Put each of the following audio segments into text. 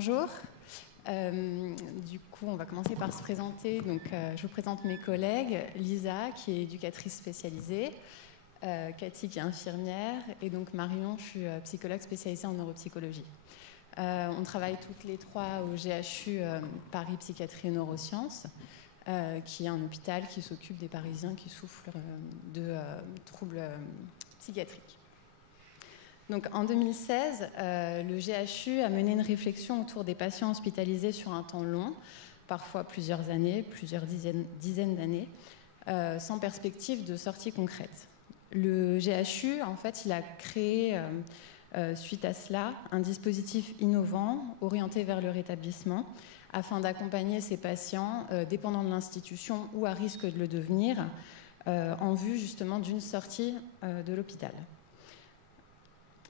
Bonjour. Du coup, on va commencer par se présenter. Donc, je vous présente mes collègues. Lisa, qui est éducatrice spécialisée. Cathy, qui est infirmière. Et donc, Marion, je suis psychologue spécialisée en neuropsychologie. On travaille toutes les trois au GHU Paris Psychiatrie et Neurosciences, qui est un hôpital qui s'occupe des Parisiens qui souffrent de troubles psychiatriques. Donc, en 2016, le GHU a mené une réflexion autour des patients hospitalisés sur un temps long, parfois plusieurs années, plusieurs dizaines d'années, sans perspective de sortie concrète. Le GHU, en fait, il a créé, suite à cela, un dispositif innovant, orienté vers le rétablissement, afin d'accompagner ces patients dépendants de l'institution ou à risque de le devenir, en vue justement d'une sortie de l'hôpital.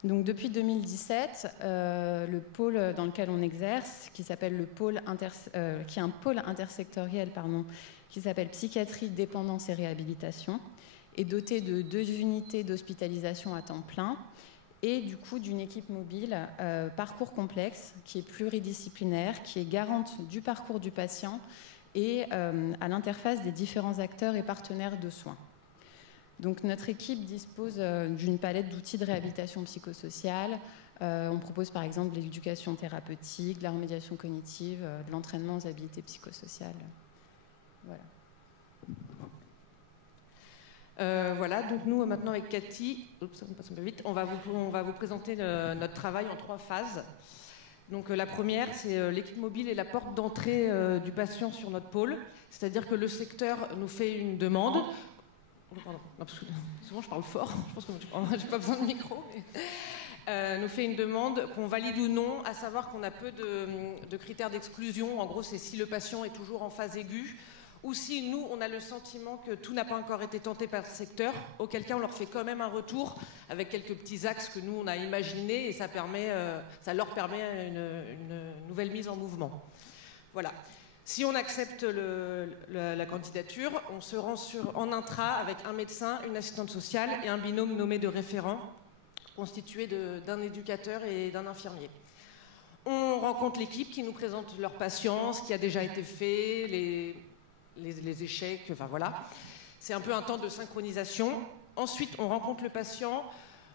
Donc, depuis 2017, le pôle dans lequel on exerce, qui s'appelle le pôle qui est un pôle intersectoriel, qui s'appelle Psychiatrie, Dépendance et Réhabilitation, est doté de 2 unités d'hospitalisation à temps plein et du coup d'une équipe mobile parcours complexe qui est pluridisciplinaire, qui est garante du parcours du patient et à l'interface des différents acteurs et partenaires de soins. Donc, notre équipe dispose d'une palette d'outils de réhabilitation psychosociale. On propose par exemple de l'éducation thérapeutique, de la remédiation cognitive, de l'entraînement aux habiletés psychosociales. Voilà. Voilà, donc nous maintenant avec Cathy, on passe un peu vite, on va vous présenter notre travail en 3 phases. Donc la première, c'est l'équipe mobile et la porte d'entrée du patient sur notre pôle. C'est-à-dire que le secteur nous fait une demande. Pardon. Non, parce que souvent je parle fort, je pense que j'ai pas besoin de micro. Mais nous fait une demande qu'on valide ou non, à savoir qu'on a peu de critères d'exclusion. En gros, c'est si le patient est toujours en phase aiguë ou si nous, on a le sentiment que tout n'a pas encore été tenté par le secteur, auquel cas on leur fait quand même un retour avec quelques petits axes que nous, on a imaginés et ça leur permet une nouvelle mise en mouvement. Voilà. Si on accepte la candidature, on se rend en intra avec un médecin, une assistante sociale et un binôme nommé de référent, constitué d'un éducateur et d'un infirmier. On rencontre l'équipe qui nous présente leurs patients, ce qui a déjà été fait, les échecs, enfin voilà. C'est un peu un temps de synchronisation. Ensuite, on rencontre le patient,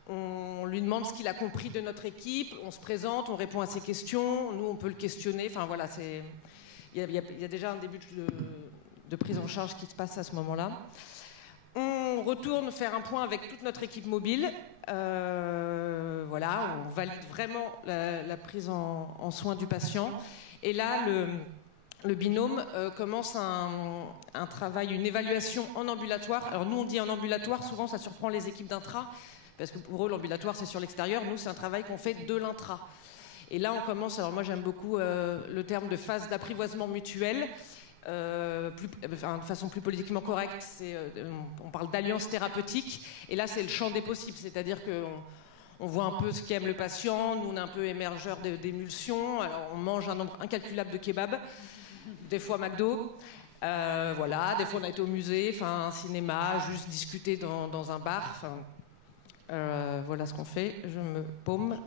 on lui demande ce qu'il a compris de notre équipe, on se présente, on répond à ses questions, nous on peut le questionner, enfin voilà, il y a déjà un début de prise en charge qui se passe à ce moment-là. On retourne faire un point avec toute notre équipe mobile. Voilà, on valide vraiment la prise en soin du patient. Et là, le binôme commence un travail, une évaluation en ambulatoire. Alors nous, on dit en ambulatoire, souvent ça surprend les équipes d'intra, parce que pour eux, l'ambulatoire, c'est sur l'extérieur. Nous, c'est un travail qu'on fait de l'intra. Et là, on commence, alors moi j'aime beaucoup le terme de phase d'apprivoisement mutuel, de façon plus politiquement correcte, on parle d'alliance thérapeutique, et là c'est le champ des possibles, c'est-à-dire qu'on voit un peu ce qu'aime le patient, nous on est un peu émergeurs d'émulsions, alors on mange un nombre incalculable de kebabs, des fois McDo, voilà, des fois on a été au musée, un cinéma, juste discuter dans un bar, voilà ce qu'on fait, je me paume.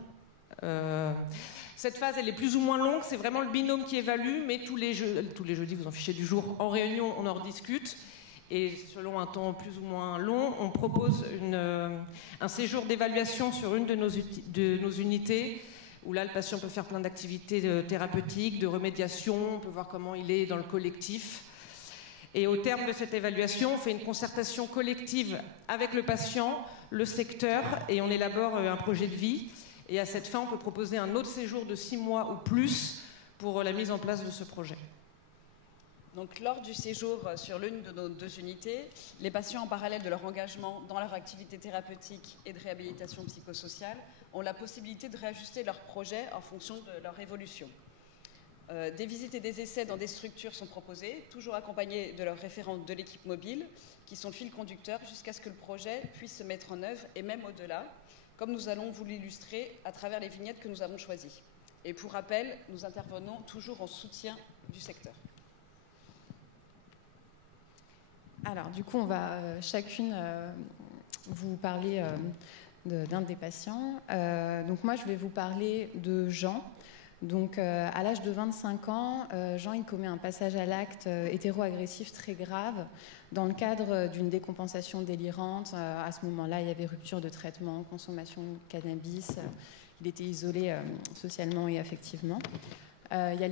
Cette phase, elle est plus ou moins longue, c'est vraiment le binôme qui évalue, mais tous les jeudis, vous en fichez du jour, en réunion, on en rediscute. Et selon un temps plus ou moins long, on propose un séjour d'évaluation sur une de nos unités, où là, le patient peut faire plein d'activités thérapeutiques, de remédiation, on peut voir comment il est dans le collectif. Et au terme de cette évaluation, on fait une concertation collective avec le patient, le secteur, et on élabore un projet de vie. Et à cette fin, on peut proposer un autre séjour de 6 mois ou plus pour la mise en place de ce projet. Donc, lors du séjour sur l'une de nos 2 unités, les patients, en parallèle de leur engagement dans leur activité thérapeutique et de réhabilitation psychosociale, ont la possibilité de réajuster leur projet en fonction de leur évolution. Des visites et des essais dans des structures sont proposés, toujours accompagnés de leurs référents de l'équipe mobile, qui sont le fil conducteur jusqu'à ce que le projet puisse se mettre en œuvre, et même au-delà, comme nous allons vous l'illustrer à travers les vignettes que nous avons choisies. Et pour rappel, nous intervenons toujours en soutien du secteur. Alors, du coup, on va chacune vous parler d'un des patients. Donc moi, je vais vous parler de Jean. Donc, à l'âge de 25 ans, Jean il commet un passage à l'acte hétéro-agressif très grave dans le cadre d'une décompensation délirante. À ce moment-là, il y avait rupture de traitement, consommation de cannabis. Il était isolé socialement et affectivement. Il y a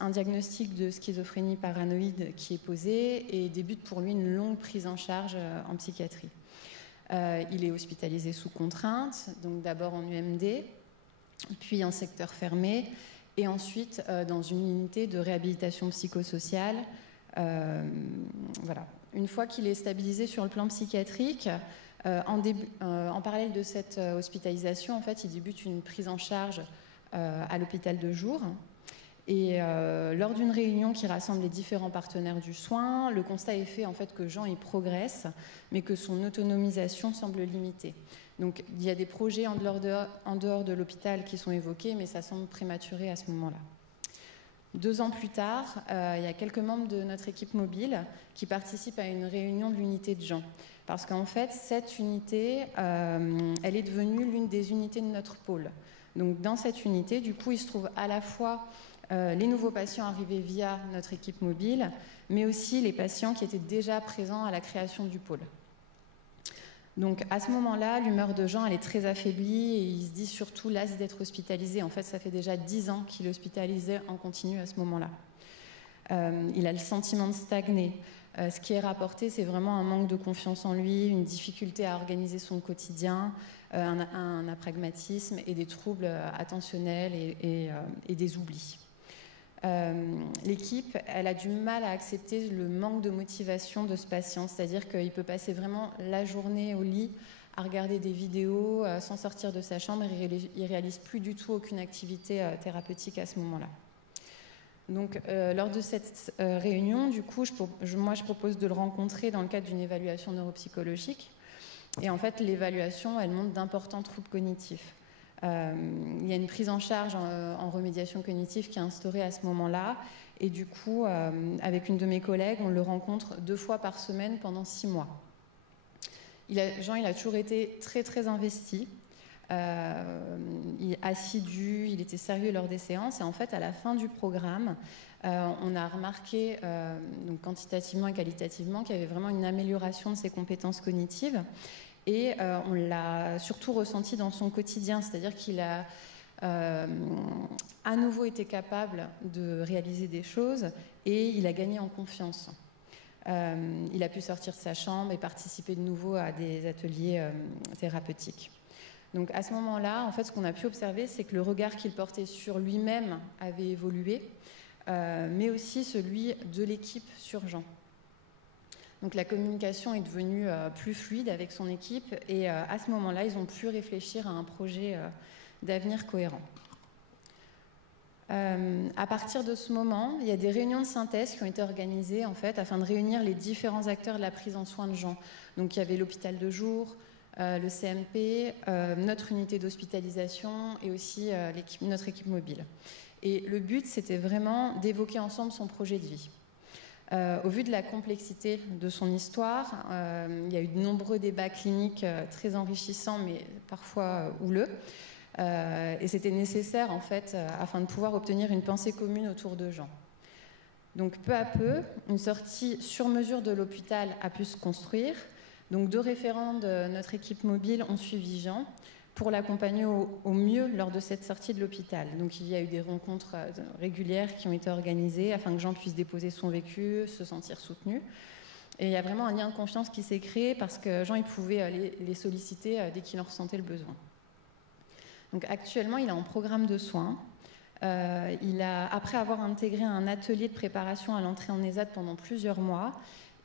un diagnostic de schizophrénie paranoïde qui est posé et débute pour lui une longue prise en charge en psychiatrie. Il est hospitalisé sous contrainte, donc d'abord en UMD, puis en secteur fermé, et ensuite dans une unité de réhabilitation psychosociale. Voilà. Une fois qu'il est stabilisé sur le plan psychiatrique, en parallèle de cette hospitalisation, en fait, il débute une prise en charge à l'hôpital de jour. Et lors d'une réunion qui rassemble les différents partenaires du soin, le constat est fait en fait que Jean il progresse, mais que son autonomisation semble limitée. Donc il y a des projets en dehors de l'hôpital qui sont évoqués, mais ça semble prématuré à ce moment-là. 2 ans plus tard, il y a quelques membres de notre équipe mobile qui participent à une réunion de l'unité de Jean. Parce qu'en fait, cette unité, elle est devenue l'une des unités de notre pôle. Donc dans cette unité, du coup, il se trouve à la fois les nouveaux patients arrivés via notre équipe mobile, mais aussi les patients qui étaient déjà présents à la création du pôle. Donc à ce moment-là, l'humeur de Jean elle est très affaiblie et il se dit surtout las d'être hospitalisé. En fait, ça fait déjà 10 ans qu'il est hospitalisé en continu à ce moment-là. Il a le sentiment de stagner. Ce qui est rapporté, c'est vraiment un manque de confiance en lui, une difficulté à organiser son quotidien, un apragmatisme et des troubles attentionnels et des oublis. L'équipe, elle a du mal à accepter le manque de motivation de ce patient, c'est-à-dire qu'il peut passer vraiment la journée au lit à regarder des vidéos sans sortir de sa chambre et il réalise plus du tout aucune activité thérapeutique à ce moment-là. Donc, lors de cette réunion, du coup, moi, je propose de le rencontrer dans le cadre d'une évaluation neuropsychologique. Et en fait, l'évaluation, elle montre d'importants troubles cognitifs. Il y a une prise en charge en remédiation cognitive qui est instaurée à ce moment-là. Et du coup, avec une de mes collègues, on le rencontre 2 fois par semaine pendant 6 mois. Jean, il a toujours été très, très investi. Il est assidu, il était sérieux lors des séances. Et en fait, à la fin du programme, on a remarqué, donc quantitativement et qualitativement, qu'il y avait vraiment une amélioration de ses compétences cognitives. Et on l'a surtout ressenti dans son quotidien, c'est-à-dire qu'il a à nouveau été capable de réaliser des choses et il a gagné en confiance. Il a pu sortir de sa chambre et participer de nouveau à des ateliers thérapeutiques. Donc à ce moment-là, en fait, ce qu'on a pu observer, c'est que le regard qu'il portait sur lui-même avait évolué, mais aussi celui de l'équipe sur Jean. Donc la communication est devenue plus fluide avec son équipe et à ce moment-là, ils ont pu réfléchir à un projet d'avenir cohérent. À partir de ce moment, il y a des réunions de synthèse qui ont été organisées en fait, afin de réunir les différents acteurs de la prise en soin de Jean. Donc il y avait l'hôpital de jour, le CMP, notre unité d'hospitalisation et aussi notre équipe mobile. Et le but, c'était vraiment d'évoquer ensemble son projet de vie. Au vu de la complexité de son histoire, il y a eu de nombreux débats cliniques très enrichissants, mais parfois houleux. Et c'était nécessaire, en fait, afin de pouvoir obtenir une pensée commune autour de Jean. Donc, peu à peu, une sortie sur mesure de l'hôpital a pu se construire. Donc, 2 référents de notre équipe mobile ont suivi Jean pour l'accompagner au mieux lors de cette sortie de l'hôpital. Donc il y a eu des rencontres régulières qui ont été organisées afin que Jean puisse déposer son vécu, se sentir soutenu. Et il y a vraiment un lien de confiance qui s'est créé parce que Jean il pouvait les solliciter dès qu'il en ressentait le besoin. Donc actuellement, il est en programme de soins. Après avoir intégré un atelier de préparation à l'entrée en ESAT pendant plusieurs mois,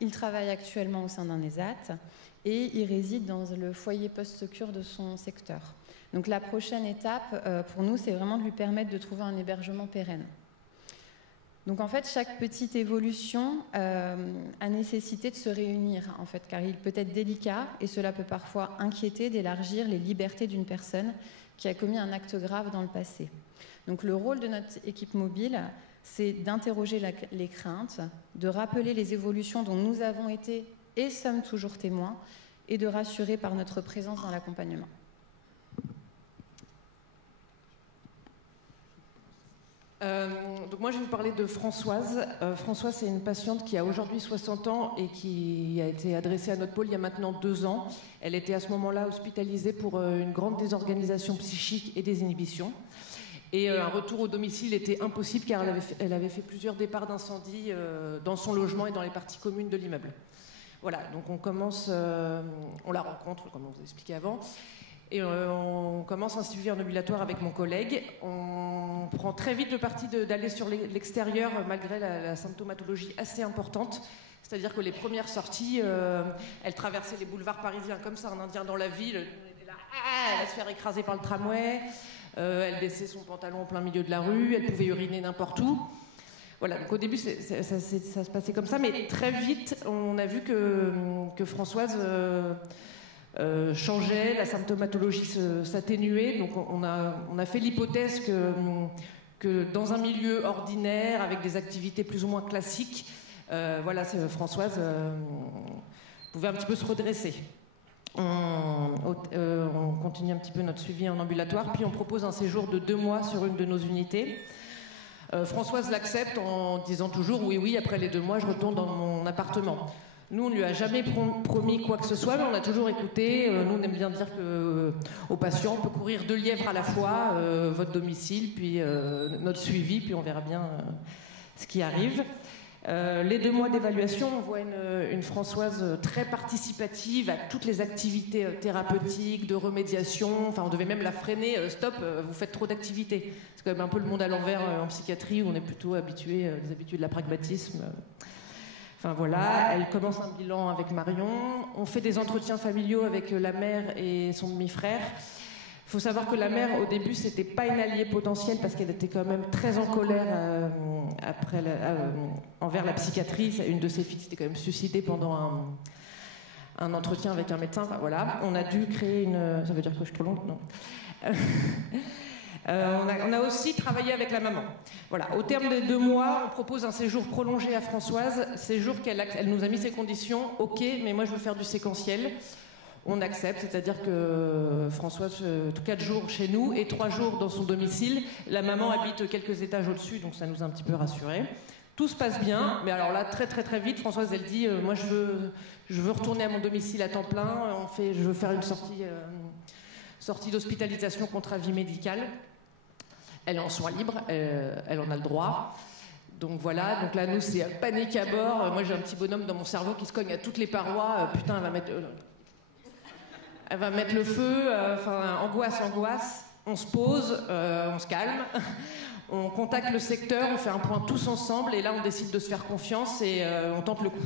il travaille actuellement au sein d'un ESAT. Et il réside dans le foyer post-secure de son secteur. Donc la prochaine étape, pour nous, c'est vraiment de lui permettre de trouver un hébergement pérenne. Donc en fait, chaque petite évolution a nécessité de se réunir, en fait, car il peut être délicat et cela peut parfois inquiéter d'élargir les libertés d'une personne qui a commis un acte grave dans le passé. Donc le rôle de notre équipe mobile, c'est d'interroger les craintes, de rappeler les évolutions dont nous avons été et sommes toujours témoins, et de rassurer par notre présence dans l'accompagnement. Donc moi je vais vous parler de Françoise. Françoise, c'est une patiente qui a aujourd'hui 60 ans et qui a été adressée à notre pôle il y a maintenant 2 ans. Elle était à ce moment-là hospitalisée pour une grande désorganisation psychique et des inhibitions. Et un retour au domicile était impossible car elle avait fait plusieurs départs d'incendie dans son logement et dans les parties communes de l'immeuble. Voilà, donc on la rencontre, comme on vous a expliqué avant. Et on commence un suivi en ambulatoire avec mon collègue. On prend très vite le parti d'aller sur l'extérieur malgré la symptomatologie assez importante. C'est-à-dire que les premières sorties, elle traversait les boulevards parisiens comme ça, un Indien dans la ville. On était là, elle allait se faire écraser par le tramway. Elle baissait son pantalon en plein milieu de la rue. Elle pouvait uriner n'importe où. Voilà, donc au début, ça se passait comme ça. Mais très vite, on a vu que Françoise... changeait, la symptomatologie s'atténuait. Donc on a fait l'hypothèse que dans un milieu ordinaire, avec des activités plus ou moins classiques, Françoise pouvait un petit peu se redresser. On continue un petit peu notre suivi en ambulatoire, puis on propose un séjour de 2 mois sur une de nos unités. Françoise l'accepte en disant toujours oui, après les 2 mois, je retourne dans mon appartement. Nous, on ne lui a jamais promis quoi que ce soit, mais on a toujours écouté. Nous, on aime bien dire aux patients, on peut courir 2 lièvres à la fois, votre domicile, puis notre suivi, puis on verra bien ce qui arrive. Les 2 mois d'évaluation, on voit une Françoise très participative à toutes les activités thérapeutiques, de remédiation. Enfin, on devait même la freiner. Stop, vous faites trop d'activités. C'est quand même un peu le monde à l'envers en psychiatrie, où on est plutôt habitué, les habitudes de la pragmatisme. Enfin voilà, elle commence un bilan avec Marion. On fait des entretiens familiaux avec la mère et son demi-frère. Il faut savoir que la mère, au début, c'était pas une alliée potentielle parce qu'elle était quand même très en colère envers la psychiatrie. Une de ses filles s'était quand même suicidée pendant un entretien avec un médecin. Enfin voilà, on a dû créer une... Ça veut dire que je suis trop longue? Non. On a aussi travaillé avec la maman. Voilà. Au terme des 2 mois, on propose un séjour prolongé à Françoise. Séjour elle nous a mis ses conditions. Ok, mais moi je veux faire du séquentiel. On accepte, c'est-à-dire que Françoise fait 4 jours chez nous et 3 jours dans son domicile. La maman habite quelques étages au-dessus, donc ça nous a un petit peu rassurés. Tout se passe bien, mais alors là, très très très vite, Françoise, elle dit moi je veux retourner à mon domicile à temps plein. Je veux faire une sortie d'hospitalisation contre avis médical. Elle est en soins libres, elle en a le droit. Donc voilà, donc là, nous, c'est panique à bord. Moi, j'ai un petit bonhomme dans mon cerveau qui se cogne à toutes les parois. Putain, elle va mettre le feu. Angoisse. On se pose, on se calme. On contacte le secteur, on fait un point tous ensemble. Et là, on décide de se faire confiance et on tente le coup.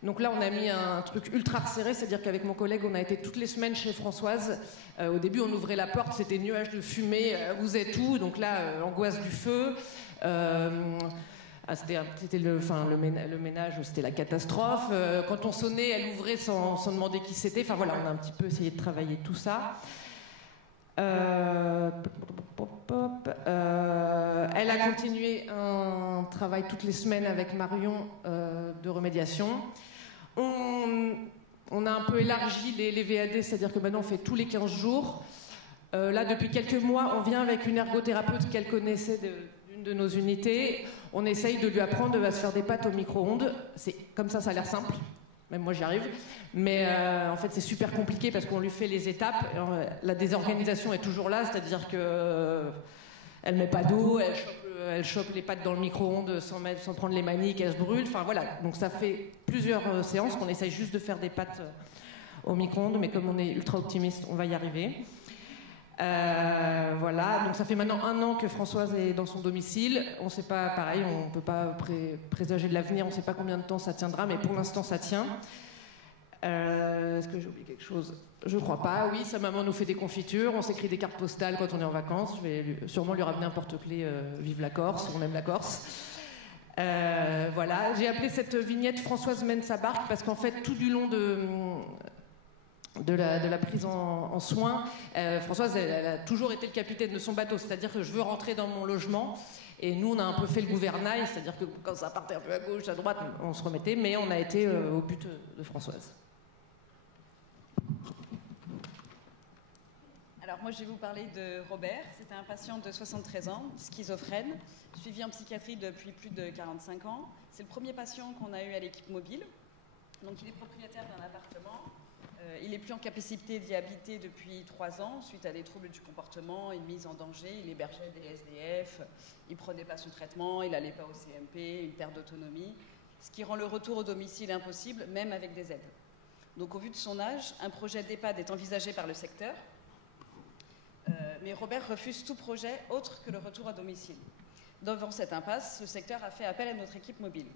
Donc là, on a mis un truc ultra resserré, c'est-à-dire qu'avec mon collègue, on a été toutes les semaines chez Françoise. Au début, on ouvrait la porte, c'était nuage de fumée, vous êtes où? Donc là, angoisse du feu. C'était le ménage, c'était la catastrophe. Quand on sonnait, elle ouvrait sans demander qui c'était. Enfin voilà, on a un petit peu essayé de travailler tout ça. Elle a continué un travail toutes les semaines avec Marion de remédiation. On a un peu élargi les VAD, c'est-à-dire que maintenant on fait tous les 15 jours. Là, depuis quelques mois, on vient avec une ergothérapeute qu'elle connaissait d'une de nos unités. On essaye de lui apprendre à se faire des pâtes au micro-ondes. Comme ça a l'air simple. Même moi, j'y arrive. Mais en fait, c'est super compliqué parce qu'on lui fait les étapes. La désorganisation est toujours là, c'est-à-dire que elle met pas d'eau, elle chope les pâtes dans le micro-ondes sans prendre les maniques, elle se brûle. Enfin voilà. Donc ça fait plusieurs séances qu'on essaye juste de faire des pâtes au micro-ondes, mais comme on est ultra optimiste, on va y arriver. Voilà, donc ça fait maintenant 1 an que Françoise est dans son domicile. On ne sait pas, pareil, on ne peut pas présager de l'avenir, on ne sait pas combien de temps ça tiendra, mais pour l'instant ça tient. Est-ce que j'ai oublié quelque chose? Je crois pas. Oui, sa maman nous fait des confitures, on s'écrit des cartes postales quand on est en vacances. Je vais sûrement lui ramener un porte-clés Vive la Corse, on aime la Corse. Voilà, j'ai appelé cette vignette Françoise mène sa barque parce qu'en fait tout du long de la prise en soins, Françoise elle a toujours été le capitaine de son bateau, c'est-à-dire que je veux rentrer dans mon logement et nous on a un peu fait le gouvernail, c'est-à-dire que quand ça partait un peu à gauche, à droite, on se remettait, mais on a été au but de Françoise. Alors moi je vais vous parler de Robert, c'était un patient de 73 ans, schizophrène, suivi en psychiatrie depuis plus de 45 ans. C'est le premier patient qu'on a eu à l'équipe mobile. Donc il est propriétaire d'un appartement, il n'est plus en capacité d'y habiter depuis 3 ans suite à des troubles du comportement, une mise en danger, il hébergeait des SDF, il ne prenait pas son traitement, il n'allait pas au CMP, une perte d'autonomie, ce qui rend le retour au domicile impossible, même avec des aides. Donc au vu de son âge, un projet d'EHPAD est envisagé par le secteur, mais Robert refuse tout projet autre que le retour à domicile. Devant cette impasse, le secteur a fait appel à notre équipe mobile.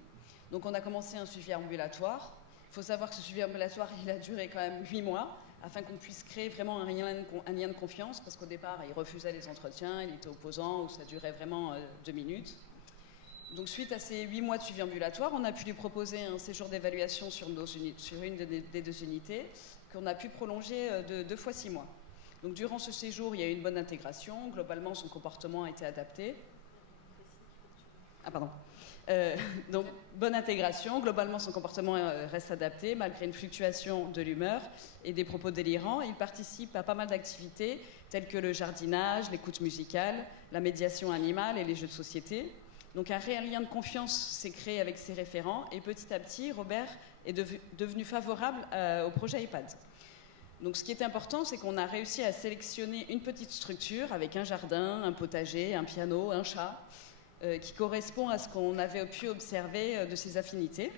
Donc on a commencé un suivi ambulatoire. Il faut savoir que ce suivi ambulatoire, il a duré quand même 8 mois, afin qu'on puisse créer vraiment un lien de confiance, parce qu'au départ, il refusait les entretiens, il était opposant, ou ça durait vraiment 2 minutes. Donc suite à ces 8 mois de suivi ambulatoire, on a pu lui proposer un séjour d'évaluation sur une des 2 unités, qu'on a pu prolonger de 2 fois 6 mois. Donc durant ce séjour, il y a eu une bonne intégration, globalement son comportement a été adapté. Donc, bonne intégration. Globalement, son comportement reste adapté, malgré une fluctuation de l'humeur et des propos délirants. Il participe à pas mal d'activités, telles que le jardinage, l'écoute musicale, la médiation animale et les jeux de société. Donc, un réel lien de confiance s'est créé avec ses référents. Et petit à petit, Robert est devenu favorable au projet EHPAD. Donc, ce qui est important, c'est qu'on a réussi à sélectionner une petite structure avec un jardin, un potager, un piano, un chat, qui correspond à ce qu'on avait pu observer de ses affinités.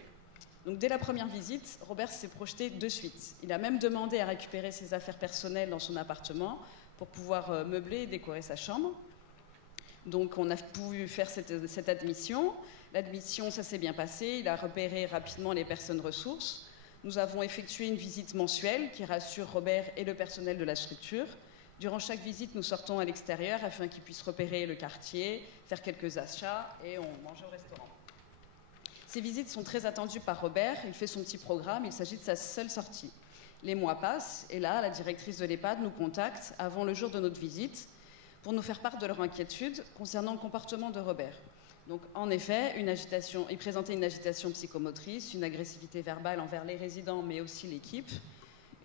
Donc dès la première visite, Robert s'est projeté de suite. Il a même demandé à récupérer ses affaires personnelles dans son appartement pour pouvoir meubler et décorer sa chambre. Donc on a pu faire cette admission. L'admission, ça s'est bien passé. Il a repéré rapidement les personnes ressources. Nous avons effectué une visite mensuelle qui rassure Robert et le personnel de la structure. Durant chaque visite, nous sortons à l'extérieur afin qu'ils puissent repérer le quartier, faire quelques achats et on mange au restaurant. Ces visites sont très attendues par Robert. Il fait son petit programme, il s'agit de sa seule sortie. Les mois passent et là, la directrice de l'EHPAD nous contacte avant le jour de notre visite pour nous faire part de leur inquiétude concernant le comportement de Robert. Donc, en effet, il présentait une agitation psychomotrice, une agressivité verbale envers les résidents mais aussi l'équipe,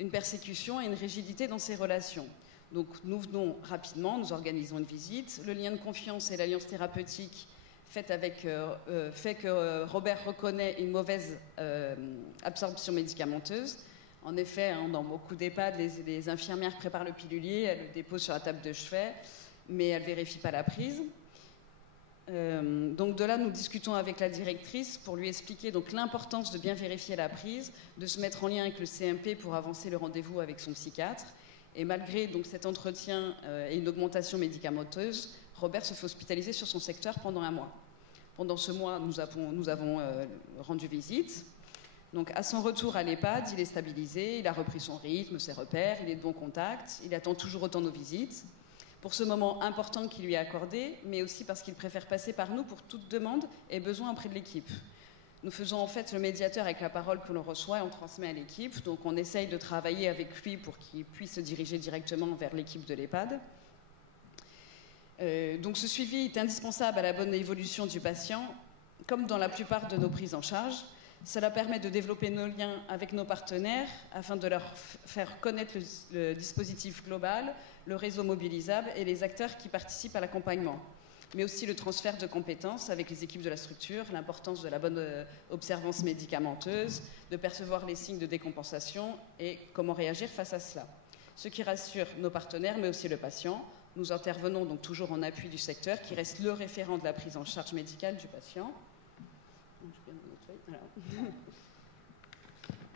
une persécution et une rigidité dans ses relations. Donc nous venons rapidement, nous organisons une visite. Le lien de confiance et l'alliance thérapeutique fait que Robert reconnaît une mauvaise absorption médicamenteuse. En effet, dans beaucoup d'EHPAD, les infirmières préparent le pilulier, elles le déposent sur la table de chevet, mais elles ne vérifient pas la prise. Donc de là, nous discutons avec la directrice pour lui expliquer donc l'importance de bien vérifier la prise, de se mettre en lien avec le CMP pour avancer le rendez-vous avec son psychiatre. Et malgré donc, cet entretien et une augmentation médicamenteuse, Robert se fait hospitaliser sur son secteur pendant 1 mois. Pendant ce mois, nous avons rendu visite. Donc, à son retour à l'EHPAD, il est stabilisé, il a repris son rythme, ses repères, il est de bon contact, il attend toujours autant nos visites. Pour ce moment important qu'il lui est accordé, mais aussi parce qu'il préfère passer par nous pour toute demande et besoin auprès de l'équipe. Nous faisons en fait le médiateur avec la parole que l'on reçoit et on transmet à l'équipe. Donc on essaye de travailler avec lui pour qu'il puisse se diriger directement vers l'équipe de l'EHPAD. Donc ce suivi est indispensable à la bonne évolution du patient, comme dans la plupart de nos prises en charge. Cela permet de développer nos liens avec nos partenaires afin de leur faire connaître le dispositif global, le réseau mobilisable et les acteurs qui participent à l'accompagnement, mais aussi le transfert de compétences avec les équipes de la structure, l'importance de la bonne observance médicamenteuse, de percevoir les signes de décompensation et comment réagir face à cela. Ce qui rassure nos partenaires, mais aussi le patient. Nous intervenons donc toujours en appui du secteur, qui reste le référent de la prise en charge médicale du patient.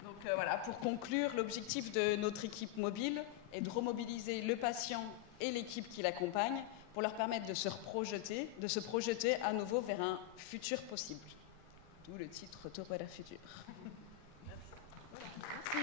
Donc voilà, pour conclure, l'objectif de notre équipe mobile est de remobiliser le patient et l'équipe qui l'accompagne pour leur permettre de se projeter à nouveau vers un futur possible. D'où le titre Retour vers le futur. Merci.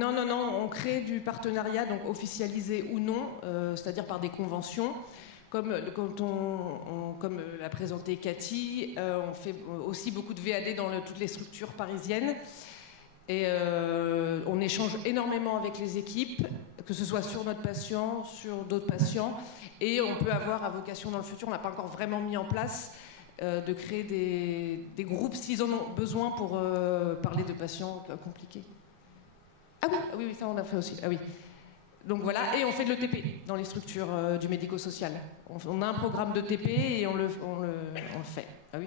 Non, on crée du partenariat, donc officialisé ou non, c'est-à-dire par des conventions. Comme l'a présenté Cathy, on fait aussi beaucoup de VAD dans toutes les structures parisiennes. Et on échange énormément avec les équipes, que ce soit sur notre patient, sur d'autres patients. Et on peut avoir à vocation dans le futur, on n'a pas encore vraiment mis en place, de créer des groupes s'ils en ont besoin pour parler de patients compliqués. Ah oui, ça on a fait aussi. Ah oui. Donc voilà, et on fait de l'ETP dans les structures du médico-social. On a un programme de TP et on le fait. Ah oui.